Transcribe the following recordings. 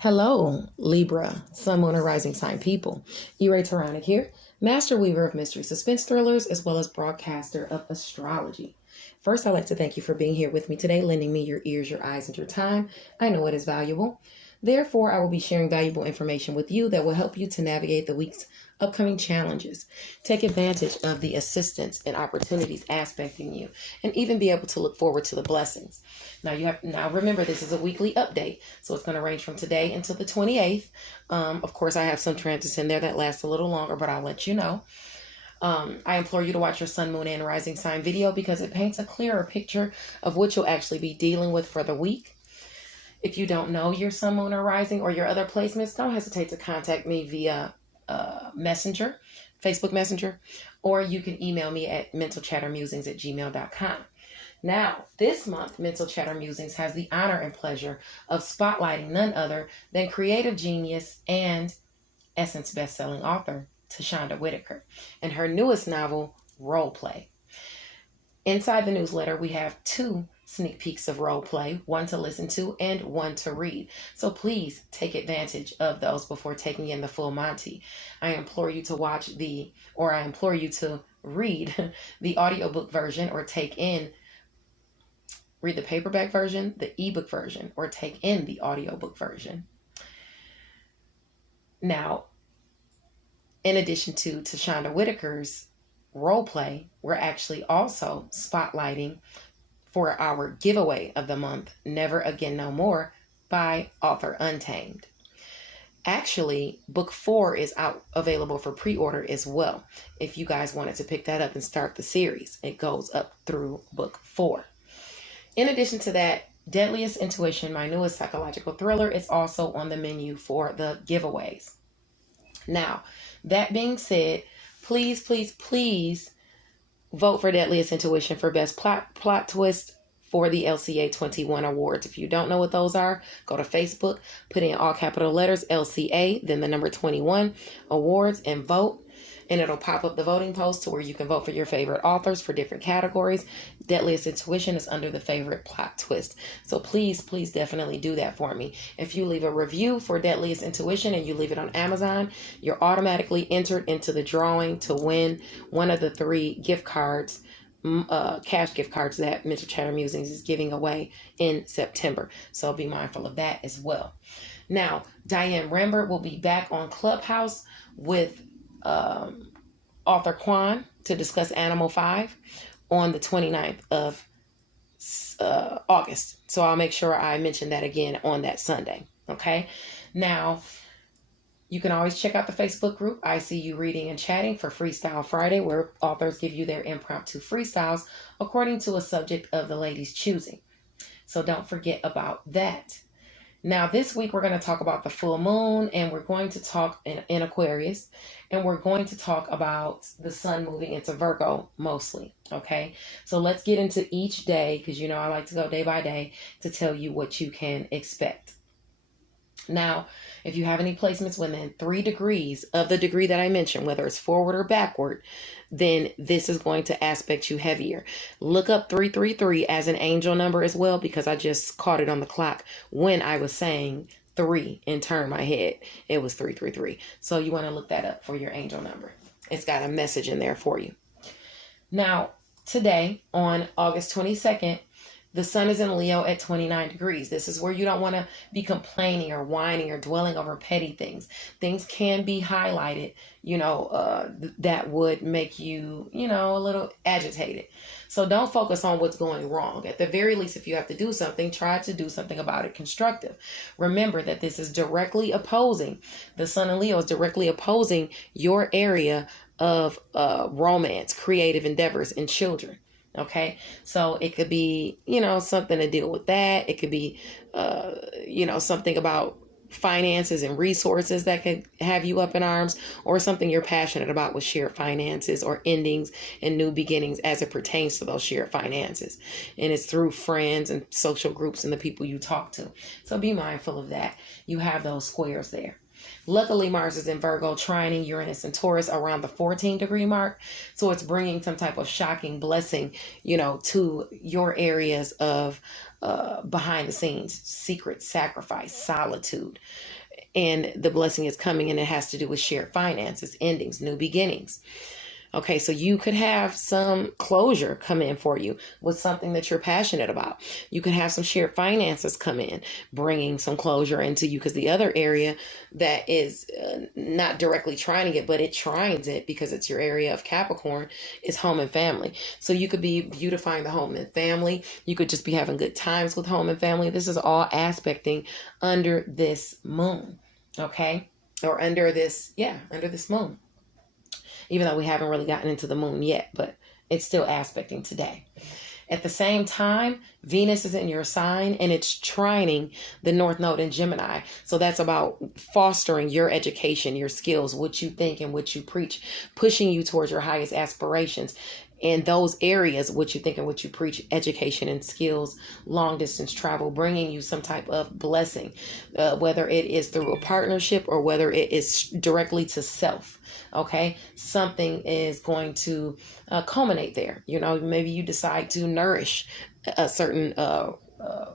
Hello, Libra, Sun, Moon, and Rising Sign people. E-Ray Taronic here, Master Weaver of Mystery Suspense Thrillers, as well as broadcaster of astrology. First, I'd like to thank you for being here with me today, lending me your ears, your eyes, and your time. I know it is valuable. Therefore, I will be sharing valuable information with you that will help you to navigate the week's upcoming challenges. Take advantage of the assistance and opportunities aspecting you, and even be able to look forward to the blessings. Now remember, this is a weekly update, so it's going to range from today until the 28th. Of course, I have some transits in there that last a little longer, but I'll let you know. I implore you to watch your Sun, Moon, and Rising Sign video because it paints a clearer picture of what you'll actually be dealing with for the week. If you don't know your Sun, Moon, or Rising or your other placements, don't hesitate to contact me via Messenger, Facebook Messenger, or you can email me at mentalchattermusings@gmail.com. Now, this month, Mental Chatter Musings has the honor and pleasure of spotlighting none other than creative genius and Essence best-selling author Tashonda Whitaker and her newest novel, Role Play. Inside the newsletter, we have 2 sneak peeks of role play, one to listen to and one to read. So please take advantage of those before taking in the full Monty. I implore you to read the audiobook version or read the paperback version, the ebook version, or take in the audiobook version. Now, in addition to Tashonda Whitaker's role play, we're actually also spotlighting for our giveaway of the month, Never Again No More by author Untamed. Actually, book 4 is out available for pre-order as well. If you guys wanted to pick that up and start the series, it goes up through book 4. In addition to that, Deadliest Intuition, my newest psychological thriller, is also on the menu for the giveaways. Now, that being said, please vote for Deadliest Intuition for Best Plot Twist for the LCA 21 awards. If you don't know what those are, go to Facebook, put in all capital letters LCA, then the number 21 awards, and vote. And it'll pop up the voting post to where you can vote for your favorite authors for different categories. Deadliest Intuition is under the favorite plot twist. So please definitely do that for me. If you leave a review for Deadliest Intuition and you leave it on Amazon, you're automatically entered into the drawing to win one of the 3 gift cards, cash gift cards that Mental Chatter Musings is giving away in September. So be mindful of that as well. Now, Diane Rambert will be back on Clubhouse with author Quan to discuss Animal 5 on the 29th of August. So I'll make sure I mention that again on that Sunday. Okay. Now, you can always check out the Facebook group, I See You Reading and Chatting, for Freestyle Friday, where authors give you their impromptu freestyles according to a subject of the lady's choosing. So don't forget about that. Now, this week, we're going to talk about the full moon, and we're going to talk in Aquarius, and we're going to talk about the sun moving into Virgo mostly, okay? So let's get into each day, because I like to go day by day to tell you what you can expect. Now, if you have any placements within 3 degrees of the degree that I mentioned, whether it's forward or backward, then this is going to aspect you heavier. Look up 333 as an angel number as well, because I just caught it on the clock when I was saying 3 and turned my head. It was 333. So you want to look that up for your angel number. It's got a message in there for you. Now, today on August 22nd, the sun is in Leo at 29 degrees. This is where you don't want to be complaining or whining or dwelling over petty things. Things can be highlighted, that would make you, a little agitated. So don't focus on what's going wrong. At the very least, if you have to do something, try to do something about it constructive. Remember that this is directly opposing, the sun in Leo is directly opposing your area of romance, creative endeavors, and children. Okay, so it could be, something to deal with that. It could be, something about finances and resources that could have you up in arms, or something you're passionate about with shared finances or endings and new beginnings as it pertains to those shared finances. And it's through friends and social groups and the people you talk to. So be mindful of that. You have those squares there. Luckily, Mars is in Virgo, trining Uranus and Taurus around the 14-degree mark. So it's bringing some type of shocking blessing, to your areas of behind the scenes, secret sacrifice, solitude. And the blessing is coming, and it has to do with shared finances, endings, new beginnings. Okay, so you could have some closure come in for you with something that you're passionate about. You could have some shared finances come in, bringing some closure into you, because the other area that is not directly trining it, but it trines it because it's your area of Capricorn, is home and family. So you could be beautifying the home and family. You could just be having good times with home and family. This is all aspecting under this moon, okay? Or under this moon. Even though we haven't really gotten into the moon yet, but it's still aspecting today. At the same time, Venus is in your sign, and it's trining the North Node in Gemini. So that's about fostering your education, your skills, what you think and what you preach, pushing you towards your highest aspirations. In those areas, what you think and what you preach, education and skills, long distance travel, bringing you some type of blessing, whether it is through a partnership or whether it is directly to self. Okay, something is going to culminate there. You know, maybe you decide to nourish a certain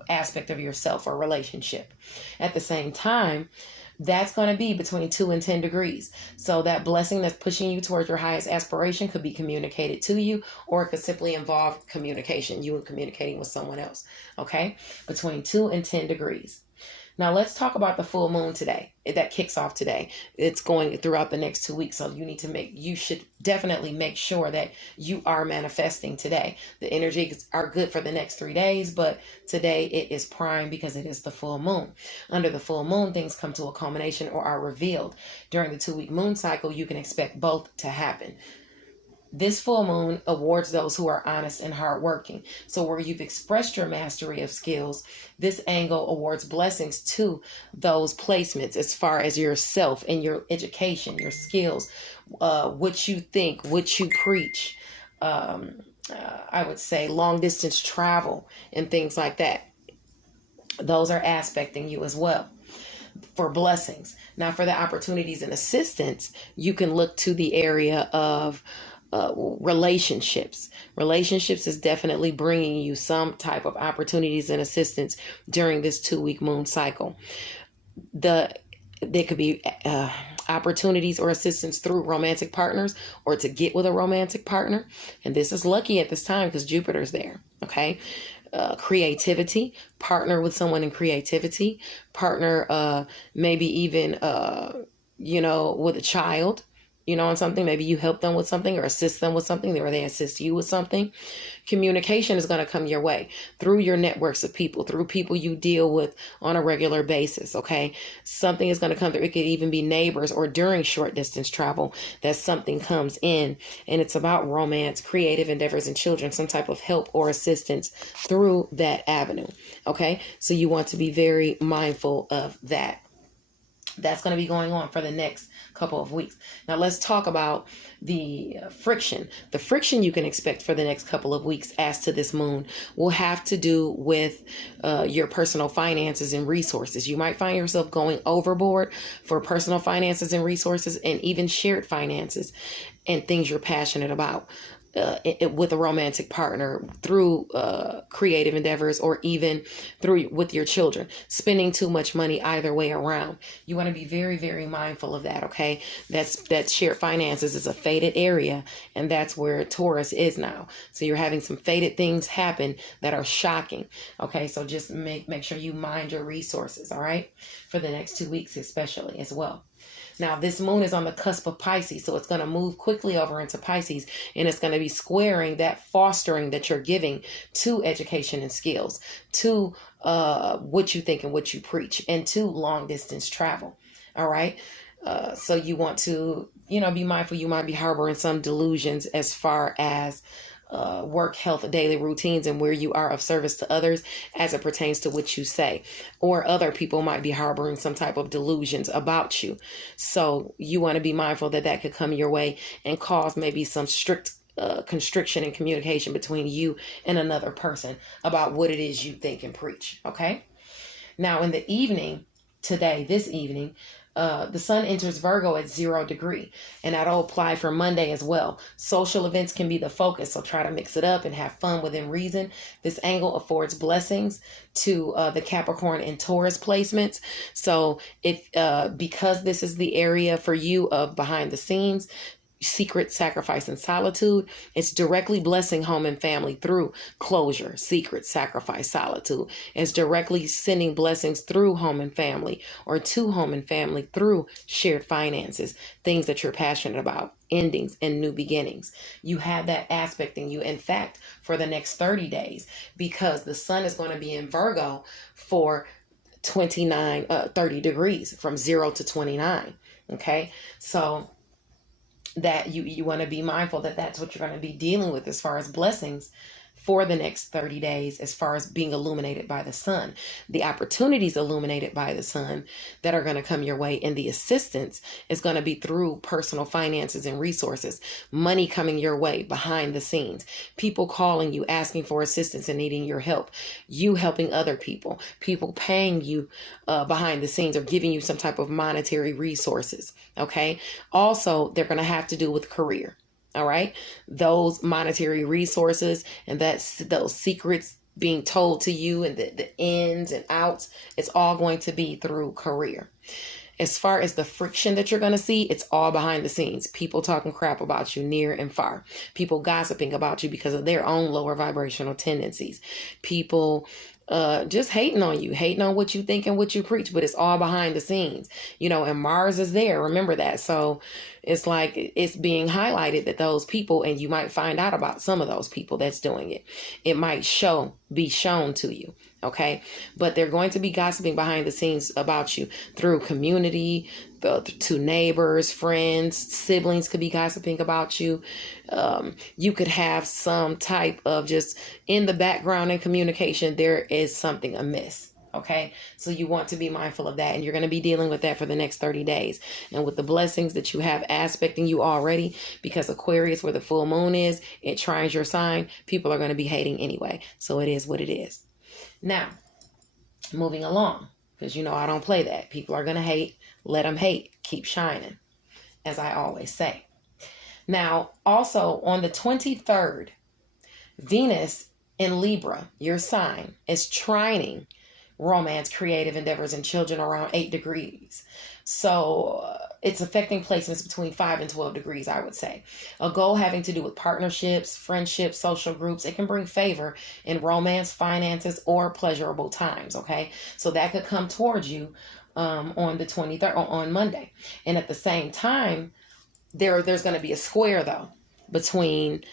aspect of yourself or relationship. At the same time, that's going to be between 2 and 10 degrees. So that blessing that's pushing you towards your highest aspiration could be communicated to you, or it could simply involve communication, you communicating with someone else. Okay, between 2 and 10 degrees. Now let's talk about the full moon today. That kicks off today. It's going throughout the next 2 weeks. So you should definitely make sure that you are manifesting today. The energies are good for the next 3 days, but today it is prime because it is the full moon. Under the full moon, things come to a culmination or are revealed. During the 2-week moon cycle, you can expect both to happen. This full moon awards those who are honest and hardworking. So where you've expressed your mastery of skills, this angle awards blessings to those placements as far as yourself and your education, your skills, what you think, what you preach. I would say long distance travel and things like that. Those are aspecting you as well for blessings. Now for the opportunities and assistance, you can look to the area of relationships. Relationships is definitely bringing you some type of opportunities and assistance during this 2-week moon cycle. There could be opportunities or assistance through romantic partners, or to get with a romantic partner. And this is lucky at this time because Jupiter's there. Okay. Creativity, partner with someone in creativity, partner maybe even with a child, on something. Maybe you help them with something or assist them with something, or they assist you with something. Communication is going to come your way through your networks of people, through people you deal with on a regular basis. Okay. Something is going to come through. It could even be neighbors, or during short distance travel that something comes in, and it's about romance, creative endeavors, and children, some type of help or assistance through that avenue. Okay. So you want to be very mindful of that. That's going to be going on for the next couple of weeks. Now let's talk about the friction. The friction you can expect for the next couple of weeks as to this moon will have to do with your personal finances and resources. You might find yourself going overboard for personal finances and resources, and even shared finances and things you're passionate about. With a romantic partner, through creative endeavors, or even with your children, spending too much money either way around. You want to be very, very mindful of that. Okay. That shared finances is a fated area, and that's where Taurus is now. So you're having some fated things happen that are shocking. Okay. So just make sure you mind your resources. All right. For the next 2 weeks, especially as well. Now, this moon is on the cusp of Pisces, so it's going to move quickly over into Pisces, and it's going to be squaring that fostering that you're giving to education and skills, to what you think and what you preach, and to long distance travel. All right. So you want to, be mindful. You might be harboring some delusions as far as work, health, daily routines, and where you are of service to others as it pertains to what you say. Or other people might be harboring some type of delusions about you. So you want to be mindful that could come your way and cause maybe some strict constriction in communication between you and another person about what it is you think and preach. Okay. Now in the evening, this evening, The sun enters Virgo at 0 degree, and that'll apply for Monday as well. Social events can be the focus, so try to mix it up and have fun within reason. This angle affords blessings to the Capricorn and Taurus placements. So if because this is the area for you of behind the scenes, secret, sacrifice, and solitude, it's directly blessing home and family through closure, secret, sacrifice, solitude. It's directly sending blessings through home and family, or to home and family through shared finances, things that you're passionate about, endings and new beginnings. You have that aspect in you, in fact, for the next 30 days, because the sun is going to be in Virgo for 30 degrees from 0 to 29. Okay, so that you want to be mindful that that's what you're going to be dealing with as far as blessings for the next 30 days, as far as being illuminated by the sun, the opportunities illuminated by the sun that are going to come your way, and the assistance is going to be through personal finances and resources, money coming your way behind the scenes, people calling you, asking for assistance and needing your help, you helping other people, people paying you behind the scenes or giving you some type of monetary resources. Okay. Also, they're going to have to do with career. All right. Those monetary resources and those secrets being told to you, and the ins and outs, it's all going to be through career. As far as the friction that you're going to see, it's all behind the scenes. People talking crap about you near and far. People gossiping about you because of their own lower vibrational tendencies. People just hating on you, hating on what you think and what you preach, but it's all behind the scenes, and Mars is there. Remember that. So it's like it's being highlighted that those people, and you might find out about some of those people that's doing it. It might be shown to you. Okay. But they're going to be gossiping behind the scenes about you through community, to neighbors, friends, siblings could be gossiping about you. You could have some type of just in the background in communication, there is something amiss. Okay. So you want to be mindful of that, and you're going to be dealing with that for the next 30 days. And with the blessings that you have aspecting you already, because Aquarius, where the full moon is, it trines your sign, people are going to be hating anyway. So it is what it is. Now, moving along, because I don't play that. People are going to hate. Let them hate. Keep shining, as I always say. Now, also on the 23rd, Venus in Libra, your sign, is trining romance, creative endeavors, and children around 8 degrees. So it's affecting placements between 5 and 12 degrees, I would say. A goal having to do with partnerships, friendships, social groups. It can bring favor in romance, finances, or pleasurable times. Okay. So that could come towards you on the 23rd, on Monday. And at the same time, there's going to be a square though between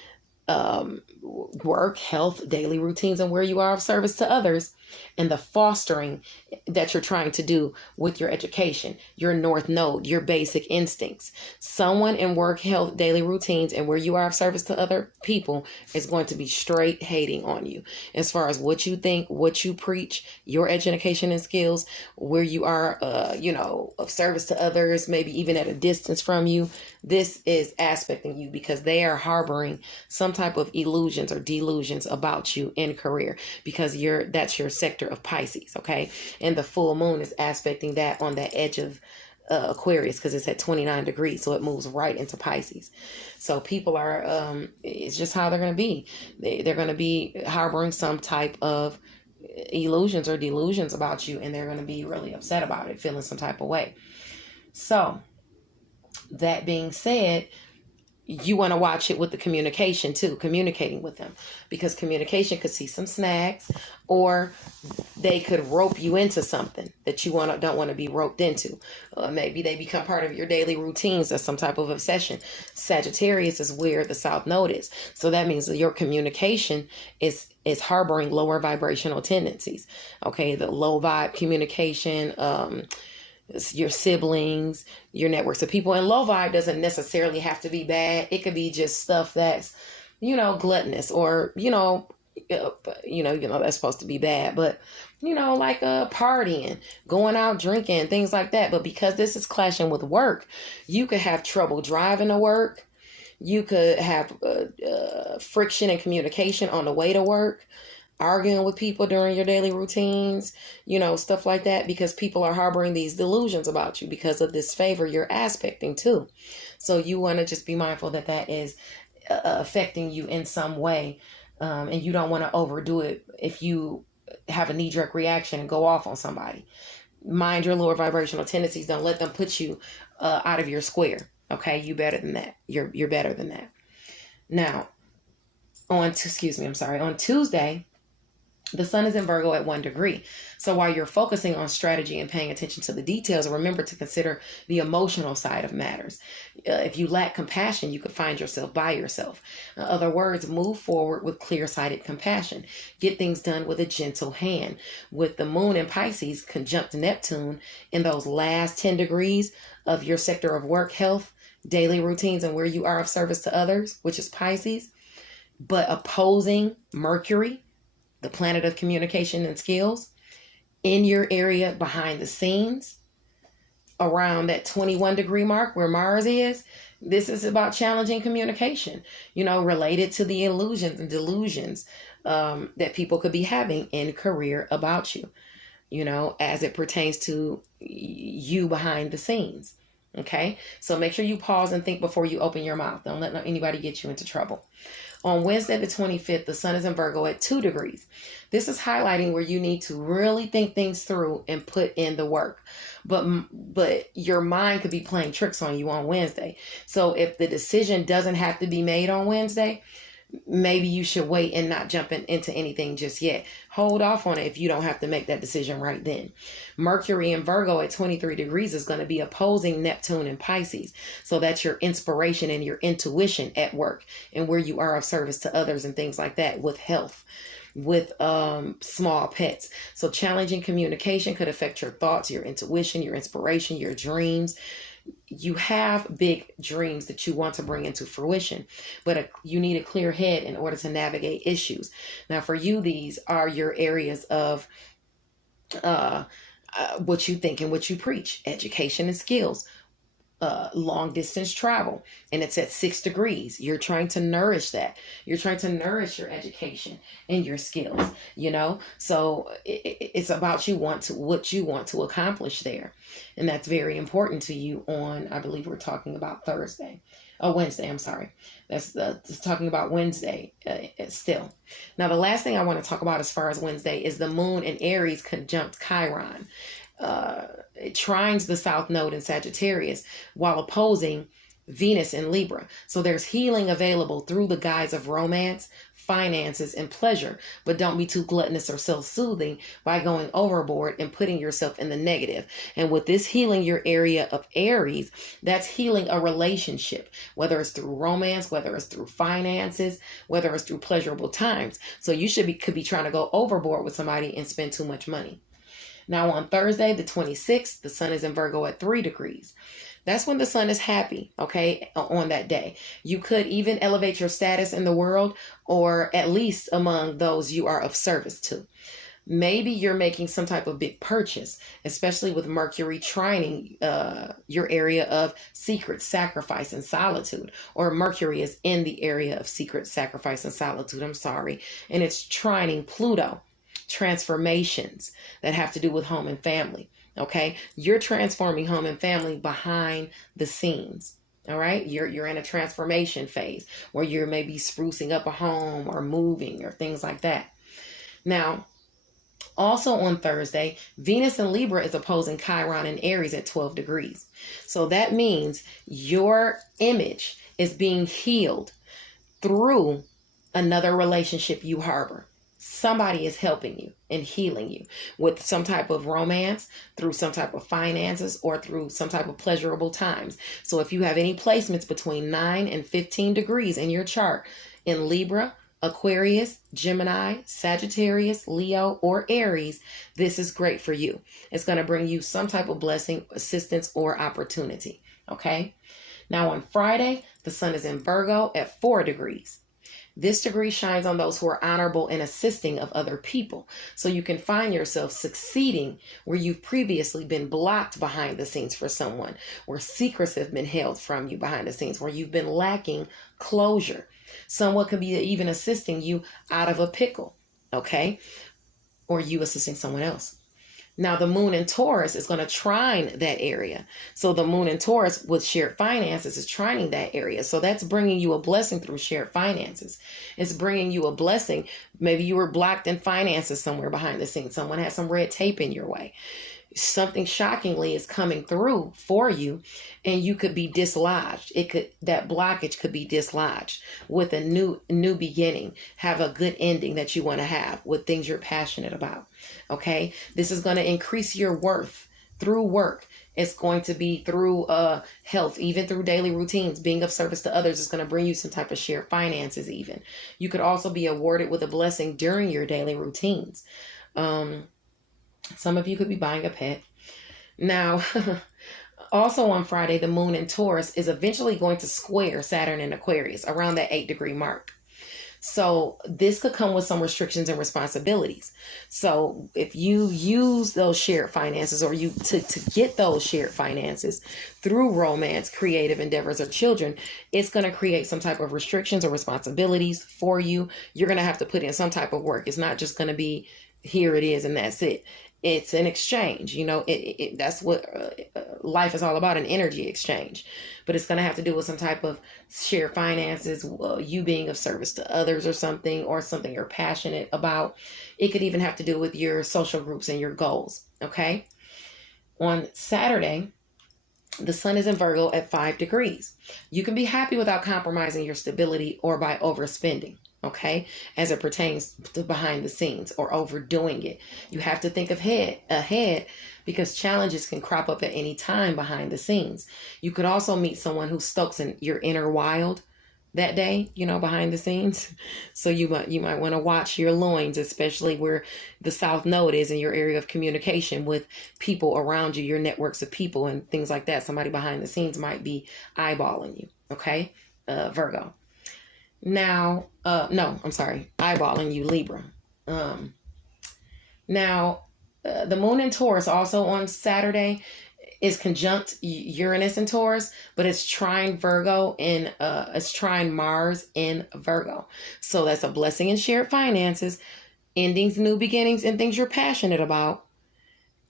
work, health, daily routines, and where you are of service to others, and the fostering that you're trying to do with your education, your North Node, your basic instincts. Someone in work, health, daily routines, and where you are of service to other people is going to be straight hating on you as far as what you think, what you preach, your education and skills, where you are, of service to others, maybe even at a distance from you. This is aspecting you because they are harboring some type of illusions or delusions about you in career, because that's your sector of Pisces. Okay. And the full moon is aspecting that on that edge of Aquarius, because it's at 29 degrees. So it moves right into Pisces. So people are, it's just how they're going to be. They're going to be harboring some type of illusions or delusions about you, and they're going to be really upset about it, feeling some type of way. So that being said, you want to watch it with the communication too, communicating with them, because communication could see some snags, or they could rope you into something that you don't want to be roped into. Maybe they become part of your daily routines as some type of obsession. Sagittarius is where the South Node is. So that means that your communication is harboring lower vibrational tendencies. Okay. The low vibe communication, your siblings, your networks of people. And low vibe doesn't necessarily have to be bad. It could be just stuff that's, gluttonous, or, that's supposed to be bad, but, like partying, going out drinking, things like that. But because this is clashing with work, you could have trouble driving to work. You could have friction and communication on the way to work. arguing with people during your daily routines, stuff like that, because people are harboring these delusions about you because of this favor you're aspecting too. So you want to just be mindful that that is affecting you in some way. And you don't want to overdo it if you have a knee-jerk reaction and go off on somebody. Mind your lower vibrational tendencies. Don't let them put you out of your square. Okay, you better than that. You're better than that. Now, on Tuesday, the sun is in Virgo at 1 degree. So while you're focusing on strategy and paying attention to the details, remember to consider the emotional side of matters. If you lack compassion, you could find yourself by yourself. In other words, move forward with clear-sighted compassion. Get things done with a gentle hand. With the moon in Pisces conjunct Neptune in those last 10 degrees of your sector of work, health, daily routines, and where you are of service to others, which is Pisces, but opposing Mercury, the planet of communication and skills, in your area behind the scenes, around that 21 degree mark where Mars is. This is about challenging communication, related to the illusions and delusions that people could be having in career about you, as it pertains to you behind the scenes. Okay, so make sure you pause and think before you open your mouth. Don't let anybody get you into trouble. On Wednesday, the 25th, the sun is in Virgo at 2 degrees. This is highlighting where you need to really think things through and put in the work. But your mind could be playing tricks on you on Wednesday. So if the decision doesn't have to be made on Wednesday, maybe you should wait and not jump into anything just yet. Hold off on it if you don't have to make that decision right then. Mercury in Virgo at 23 degrees is going to be opposing Neptune in Pisces. So that's your inspiration and your intuition at work and where you are of service to others and things like that, with health, with small pets. So challenging communication could affect your thoughts, your intuition, your inspiration, your dreams. You have big dreams that you want to bring into fruition, but you need a clear head in order to navigate issues. Now, for you, these are your areas of what you think and what you preach: education and skills, long distance travel, and it's at 6 degrees. You're trying to nourish that. You're trying to nourish your education and your skills, so it's about what you want to accomplish there. And that's very important to you on, I believe we're talking about Wednesday. I'm sorry. That's talking about Wednesday still. Now, the last thing I want to talk about as far as Wednesday is the moon in Aries conjunct Chiron. It trines the South Node in Sagittarius while opposing Venus in Libra. So there's healing available through the guise of romance, finances, and pleasure. But don't be too gluttonous or self-soothing by going overboard and putting yourself in the negative. And with this healing your area of Aries, that's healing a relationship, whether it's through romance, whether it's through finances, whether it's through pleasurable times. So you could be trying to go overboard with somebody and spend too much money. Now on Thursday, the 26th, the sun is in Virgo at 3 degrees. That's when the sun is happy, okay, on that day. You could even elevate your status in the world, or at least among those you are of service to. Maybe you're making some type of big purchase, especially with Mercury trining your area of secret sacrifice and solitude. Or Mercury is in the area of secret sacrifice and solitude, and it's trining Pluto. Transformations that have to do with home and family. Okay, you're transforming home and family behind the scenes. All right, you're in a transformation phase where you're maybe sprucing up a home or moving or things like that. Now, also on Thursday, Venus in Libra is opposing Chiron in Aries at 12 degrees. So that means your image is being healed through another relationship you harbor. Somebody is helping you and healing you with some type of romance, through some type of finances, or through some type of pleasurable times. So if you have any placements between 9 and 15 degrees in your chart in Libra, Aquarius, Gemini, Sagittarius, Leo, or Aries, this is great for you. It's going to bring you some type of blessing, assistance, or opportunity. Okay. Now on Friday, the sun is in Virgo at 4 degrees. This degree shines on those who are honorable and assisting of other people. So you can find yourself succeeding where you've previously been blocked behind the scenes for someone, where secrets have been held from you behind the scenes, where you've been lacking closure. Someone could be even assisting you out of a pickle. okay? Or you assisting someone else. Now, the moon in Taurus is going to trine that area. So the moon in Taurus with shared finances is trining that area. So that's bringing you a blessing through shared finances. It's bringing you a blessing. Maybe you were blocked in finances somewhere behind the scenes. Someone had some red tape in your way. Something shockingly is coming through for you, and you could be dislodged. That blockage could be dislodged with a new beginning. Have a good ending that you want to have with things you're passionate about. Okay, this is going to increase your worth through work. It's going to be through health, even through daily routines. Being of service to others is going to bring you some type of shared finances. Even you could also be awarded with a blessing during your daily routines. Some of you could be buying a pet. Now, also on Friday, the moon in Taurus is eventually going to square Saturn in Aquarius around that 8-degree mark. So this could come with some restrictions and responsibilities. So if you use those shared finances, or you to get those shared finances through romance, creative endeavors, or children, it's going to create some type of restrictions or responsibilities for you. You're going to have to put in some type of work. It's not just going to be here it is and that's it. It's an exchange. That's what life is all about, an energy exchange. But it's going to have to do with some type of shared finances, you being of service to others or something you're passionate about. It could even have to do with your social groups and your goals. Okay. On Saturday, the sun is in Virgo at 5 degrees. You can be happy without compromising your stability or by overspending. Okay, as it pertains to behind the scenes or overdoing it. You have to think ahead because challenges can crop up at any time behind the scenes. You could also meet someone who stokes in your inner wild that day, behind the scenes. So you might want to watch your loins, especially where the South Node is in your area of communication with people around you, your networks of people and things like that. Somebody behind the scenes might be eyeballing you. Okay, Virgo. Now, eyeballing you, Libra. Now, the moon in Taurus also on Saturday is conjunct Uranus in Taurus, but it's trine Virgo it's trine Mars in Virgo. So that's a blessing in shared finances, endings, new beginnings, and things you're passionate about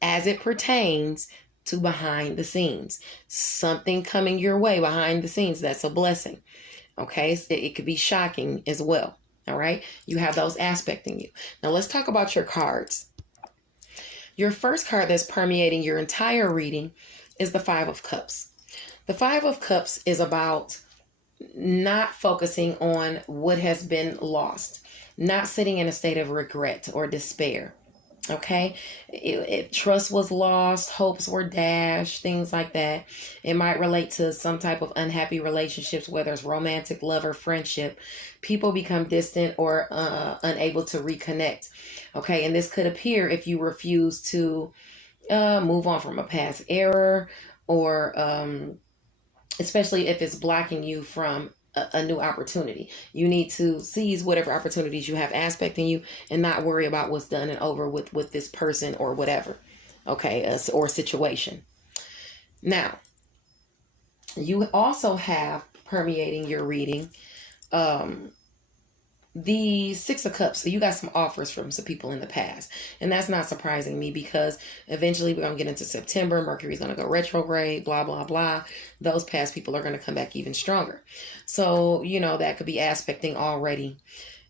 as it pertains to behind the scenes. Something coming your way behind the scenes, that's a blessing. Okay, so it could be shocking as well. All right, you have those aspecting you. Now let's talk about your cards. Your first card that's permeating your entire reading is the 5 of Cups. The 5 of Cups is about not focusing on what has been lost, not sitting in a state of regret or despair. Okay, if trust was lost, hopes were dashed, things like that. It might relate to some type of unhappy relationships, whether it's romantic, love, or friendship. People become distant or unable to reconnect. Okay, and this could appear if you refuse to move on from a past error, or especially if it's blocking you from a new opportunity. You need to seize whatever opportunities you have aspecting you and not worry about what's done and over with this person or whatever. Okay, or situation. Now, you also have permeating your reading the 6 of Cups. So you got some offers from some people in the past, and that's not surprising me because eventually we're going to get into September. Mercury's going to go retrograde, blah, blah, blah. Those past people are going to come back even stronger. So, that could be aspecting already.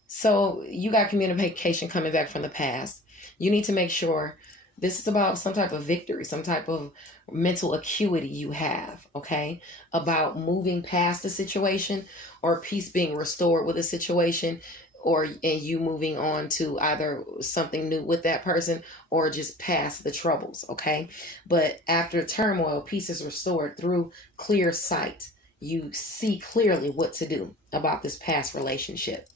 So you got communication coming back from the past. You need to make sure this is about some type of victory, some type of mental acuity you have, okay, about moving past the situation or peace being restored with a situation, and you moving on to either something new with that person or just past the troubles, okay? But after turmoil, peace is restored through clear sight. You see clearly what to do about this past relationship.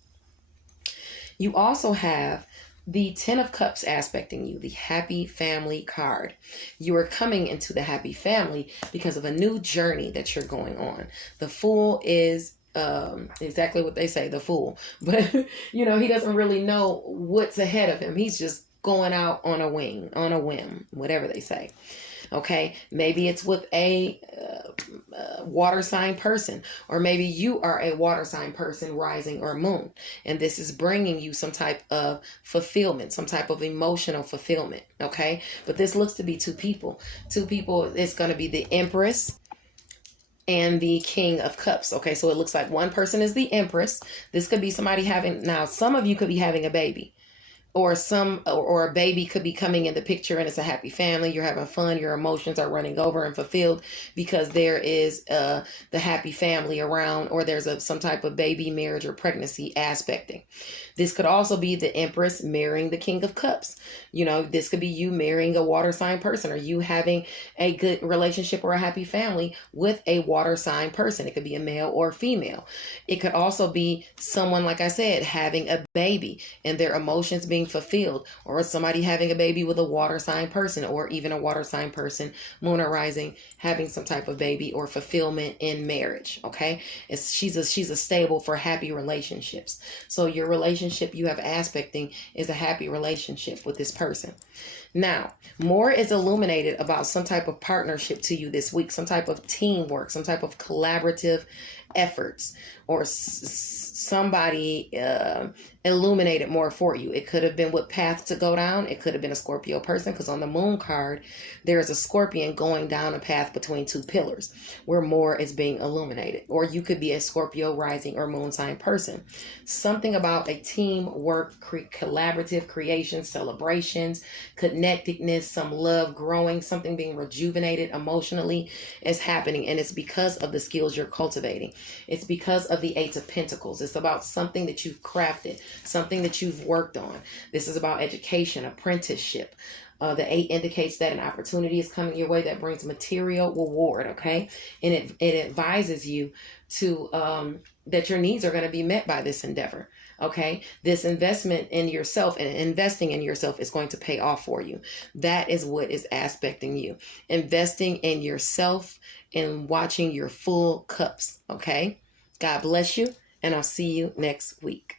You also have the 10 of Cups aspecting you, the happy family card. You are coming into the happy family because of a new journey that you're going on. The Fool is exactly what they say, the Fool. But, he doesn't really know what's ahead of him. He's just going out on a whim, whatever they say. Okay, maybe it's with a water sign person, or maybe you are a water sign person, rising or moon, and this is bringing you some type of fulfillment, some type of emotional fulfillment. Okay, but this looks to be two people. It's going to be the Empress and the King of Cups. Okay, so it looks like one person is the Empress. This could be somebody having, now some of you could be having a baby, or a baby could be coming in the picture, and it's a happy family. You're having fun. Your emotions are running over and fulfilled because there is the happy family around, or there's some type of baby, marriage, or pregnancy aspecting. This could also be the Empress marrying the King of Cups. You know, this could be you marrying a water sign person, or you having a good relationship or a happy family with a water sign person. It could be a male or female. It could also be someone, like I said, having a baby and their emotions being fulfilled, or somebody having a baby with a water sign person, or even a water sign person, moon or rising, having some type of baby or fulfillment in marriage. Okay, she's a stable for happy relationships. So your relationship you have aspecting is a happy relationship with this person. Now, more is illuminated about some type of partnership to you this week, some type of teamwork, some type of collaborative efforts, or somebody illuminated more for you. It could have been what path to go down. It could have been a Scorpio person, because on the moon card, there is a Scorpion going down a path between two pillars where more is being illuminated. Or you could be a Scorpio rising or moon sign person. Something about a teamwork, collaborative creation, celebrations, connectedness, some love growing, something being rejuvenated emotionally is happening. And it's because of the skills you're cultivating. It's because of the Eight of Pentacles. It's about something that you've crafted, something that you've worked on. This is about education, apprenticeship. The 8 indicates that an opportunity is coming your way that brings material reward, okay? And it advises you to that your needs are going to be met by this endeavor, okay? This investment in yourself and investing in yourself is going to pay off for you. That is what is aspecting you. Investing in yourself and watching your full cups, okay? God bless you, and I'll see you next week.